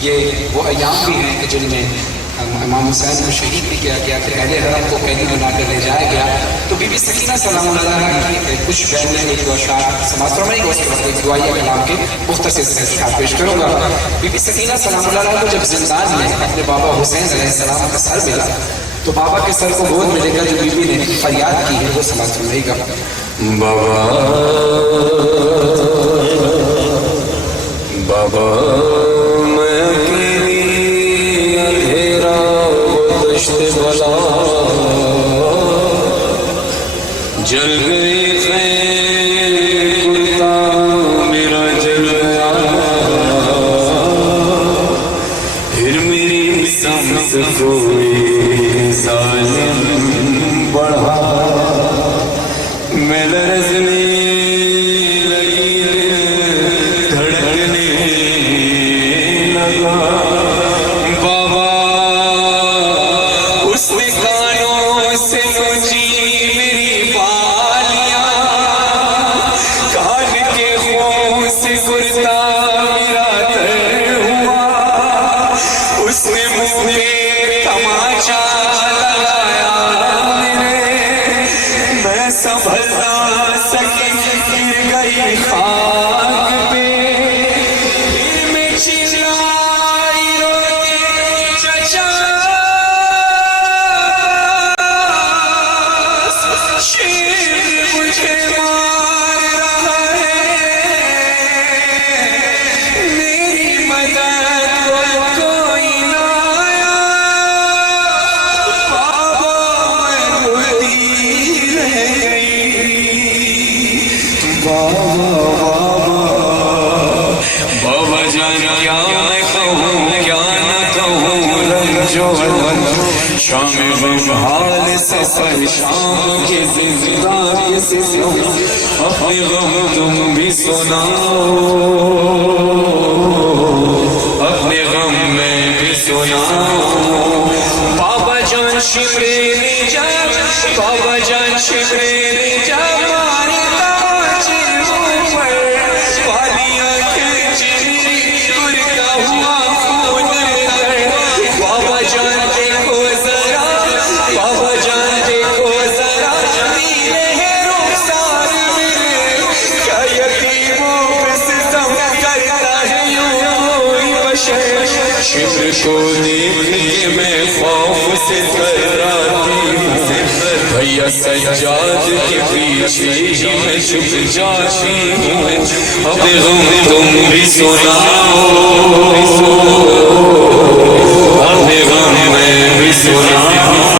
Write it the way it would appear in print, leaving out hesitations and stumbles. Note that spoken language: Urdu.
یہ وہ ایام بھی ہیں کہ جن میں امام حسین کو شہید بھی کیا گیا، پھر اہل حرم کو قیدی بنا کر لے جایا گیا. تو بی بی سکینہ سلام اللہ علیہا کی کچھ بین میں ایک دو اشعار سماعت فرمائیں گے، اس کے بعد ایک دعائیہ کلام کے مختصر سے اشعار پیش کروں گا. بی بی سکینہ سلام اللہ علیہا کو جب زندان میں اپنے بابا حسین علیہ السلام کا سر ملا تو بابا کے سر کو گود ملے گا جو بی بی نے فریاد کی ہے وہ سماعت فرمائے گا. بابا میں اکیلی اندھیرا و دشت بلا جل گئی خیر کتا میرا جل گیا پھر میری سمت کوئی ظالم بڑھا میں لرزنے حال سفر شام کے زندگی سے اپنے غم تم بھی سناؤ، اپنے غم میں بھی سناؤ. بابا جان شبریلی جا، بابا جان شبریلی جا مارے تاج اوپر والیاں کھچ میری گرتا ہوا خون در. بابا جان دیکھو ذرا، بابا جان دیکھو ذرا میرے ہے رخسار میں کیا یتیموں پہ ستم کرتا ہے یوں کوئی بشر. شبر کو دیکھ کے میں خوف سے تھراتی ہوں، بھیا سجاد کے پیچھے ہی میں چھپ جاتی ہوں. اب غم تم بھی سناؤ،